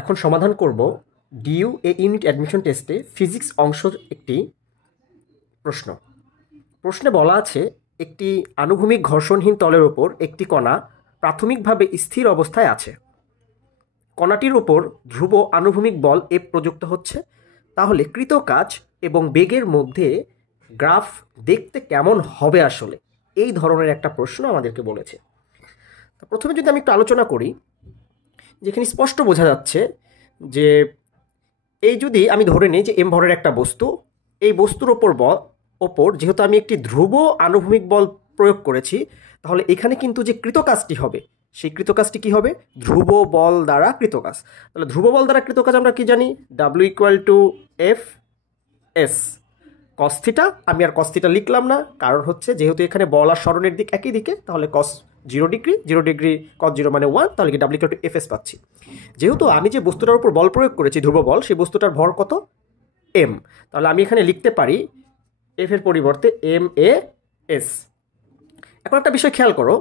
এখন সমাধান করব ডিইউ এ ইউনিট অ্যাডমিশন টেস্টে ফিজিক্স অংশের একটি প্রশ্ন। প্রশ্নে বলা আছে একটি আনুভূমিক ঘর্ষণহীন তলের ওপর একটি কণা প্রাথমিকভাবে স্থির অবস্থায় আছে। কণাটির ওপর ধ্রুব আনুভূমিক বল এফ প্রযুক্ত হচ্ছে। তাহলে কৃত কাজ এবং বেগের মধ্যে গ্রাফ দেখতে কেমন হবে আসলে, এই ধরনের একটা প্রশ্ন আমাদেরকে বলেছে। প্রথমে যদি আমি একটু আলোচনা করি, যেখানে স্পষ্ট বোঝা যাচ্ছে যে এই যদি আমি ধরে নিই যে এম ভরের একটা বস্তু, এই বস্তুর ওপর যেহেতু আমি একটি ধ্রুব আনুভূমিক বল প্রয়োগ করেছি, তাহলে এখানে কিন্তু যে কৃতকাজটি হবে সেই কৃতকাজটি কি হবে? ধ্রুব বল দ্বারা কৃতকাজ। তাহলে ধ্রুব বল দ্বারা কৃতকাজ আমরা কি জানি? W equal two F S cos theta. আমি আর কস থিটা লিখলাম না, কারণ হচ্ছে যেহেতু এখানে বল আর সরণের দিক একই দিকে, তাহলে কস 0 ডিগ্রি কস 0 মানে 1, তাহলে কি W equal two F S পাচ্ছি। যেহেতু আমি যে বস্তুটার উপর বল প্রয়োগ করেছি ধ্রুব বল, সেই বস্তুটার ভর কত? এম। তাহলে আমি এখানে লিখতে পারি এফ এর পরিবর্তে এম এ এস। এখন একটা বিষয় খেয়াল করো,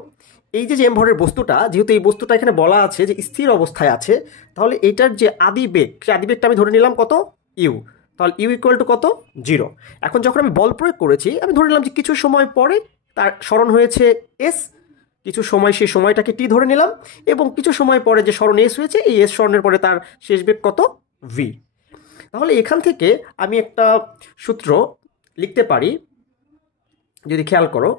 এই যে এম ভরের বস্তুটা, যেহেতু এই বস্তুটা এখানে বলা আছে যে স্থির অবস্থায় আছে, তাহলে এইটার যে আদিবেগ, সেই আদিবেগটা আমি ধরে নিলাম কত? ইউ। তাহলে ইউ ইকুয়াল টু কত? 0। এখন যখন আমি বল প্রয়োগ করেছি, আমি ধরে নিলাম যে কিছু সময় পরে তার সরণ হয়েছে এস, কিছু সময় সেই সময়টাকে টি ধরে নিলাম, এবং কিছু সময় পরে যে সরণ এস হয়েছে, এই এস সরণের পরে তার শেষ বেগ কত? ভি। তাহলে এখান থেকে আমি একটা সূত্র লিখতে পারি, যদি খেয়াল করো,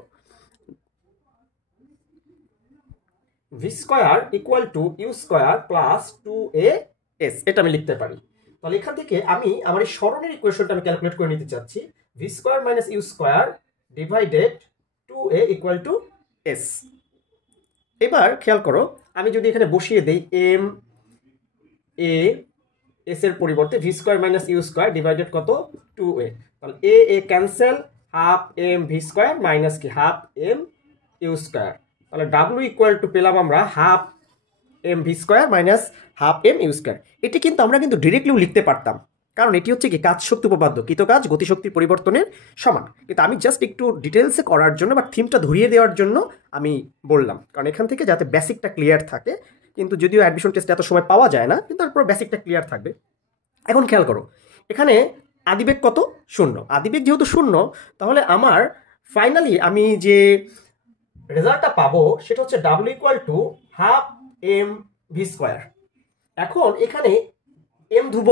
v square equal to u square plus 2as, এটা আমি লিখতে পারি। তাহলে এখান থেকে আমি আমার এই সরণের ইকুয়েশনটা আমি ক্যালকুলেট করে নিতে চাচ্ছি। V square minus you square divided 2a equal to s. এবার খেয়াল করো, আমি যদি এখানে বসিয়ে দেই এম এ এস এর পরিবর্তে V square minus you square divided কত? 2a। তাহলে A cancel, half M V square minus কি হাফ এম ইউ স্কোয়ার। তাহলে ডাব্লিউ ইকুয়াল টু পেলাম আমরা half M V square minus half M U square. এটি কিন্তু আমরা কিন্তু ডিরেক্টলিও লিখতে পারতাম, কারণ এটি হচ্ছে কি কাজ শক্তি উপপাদ্য, কৃতকাজ গতিশক্তির পরিবর্তনের সমান। কিন্তু আমি জাস্ট একটু ডিটেলসে করার জন্য বা থিমটা ধরিয়ে দেওয়ার জন্য আমি বললাম, কারণ এখান থেকে যাতে বেসিকটা ক্লিয়ার থাকে। কিন্তু যদিও অ্যাডমিশন টেস্টে এত সময় পাওয়া যায় না, কিন্তু তারপর বেসিকটা ক্লিয়ার থাকবে। এখন খেয়াল করো, এখানে আদিবেগ কত? 0। আদিবেগ যেহেতু 0, তাহলে আমার ফাইনালি আমি যে রেজাল্টটা পাবো সেটা হচ্ছে W equal to half M V square. এখন এখানে এম ধ্রুব,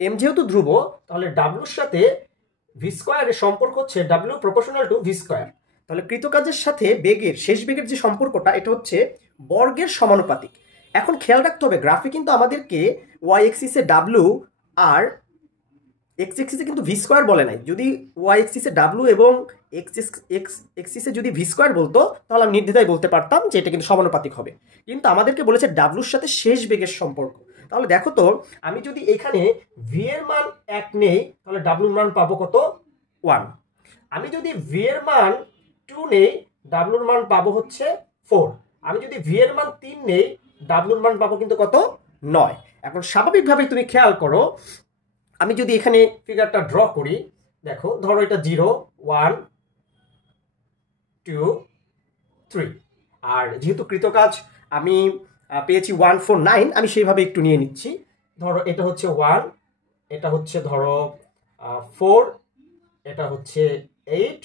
এম যেহেতু ধ্রুব, তাহলে ডাব্লিউর সাথে ভি স্কোয়ারের সম্পর্ক হচ্ছে W proportional to V square. তাহলে কৃতকাজের সাথে বেগের শেষ বেগের যে সম্পর্কটা, এটা হচ্ছে বর্গের সমানুপাতিক। এখন খেয়াল রাখতে হবে, গ্রাফে কিন্তু আমাদেরকে ওয়াই এক্সিসে ডাব্লিউ আর এক্স এক্সিসে কিন্তু ভি স্কোয়ার বলে নাই। যদি ওয়াই এক্সিসে ডাব্লিউ এবং এক্স এক্সিসে যদি ভি স্কোয়ার বলতো, তাহলে আমি নির্দ্বিধায় বলতে পারতাম যে এটা কিন্তু সমানুপাতিক হবে। কিন্তু আমাদেরকে বলেছে ডাব্লিউর সাথে শেষ বেগের সম্পর্ক। তাহলে দেখো তো, আমি যদি এখানে ভি এর মান 1 নেই, তাহলে ডাব্লিউর মান পাবো কত? 1। আমি যদি ভি এর মান 2 নেই, ডাব্লিউর মান পাবো হচ্ছে 4। আমি যদি ভি এর মান 3 নেই, ডাব্লিউর মান পাবো কিন্তু কত? 9। এখন স্বাভাবিকভাবেই তুমি খেয়াল করো, আমি যদি এখানে ফিগারটা ড্র করি, দেখো ধরো এটা 0 1 2 3, আর যেহেতু কৃতকাজ আমি পেয়েছি 1 4 9, আমি সেইভাবে একটু নিয়ে নিচ্ছি। ধরো এটা হচ্ছে 1, এটা হচ্ছে ধরো 4, এটা হচ্ছে 8,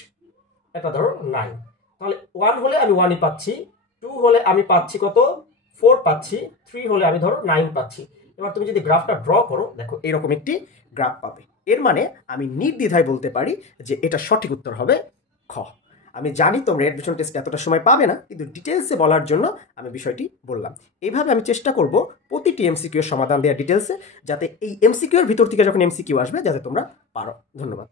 এটা ধরো 9। তাহলে 1 হলে আমি 1ই পাচ্ছি, 2 হলে আমি পাচ্ছি কত? 4 পাচ্ছি, 3 হলে আমি ধরো 9 পাচ্ছি। এবার তুমি যদি গ্রাফটা ড্র করো, দেখো এরকম একটি গ্রাফ পাবে। এর মানে আমি নির্দ্বিধায় বলতে পারি যে এটা সঠিক উত্তর হবে খ। আমি জানি তোমরা অ্যাডমিশন টেস্টে এতটা সময় পাবে না, কিন্তু ডিটেলসে বলার জন্য আমি বিষয়টি বললাম। এইভাবে আমি চেষ্টা করব প্রতিটি এমসিকিউ এর সমাধান দেওয়ার ডিটেলসে, যাতে এই এমসিকিউ এর ভিতর থেকে যখন এমসিকিউ আসবে যাতে তোমরা পারো। ধন্যবাদ।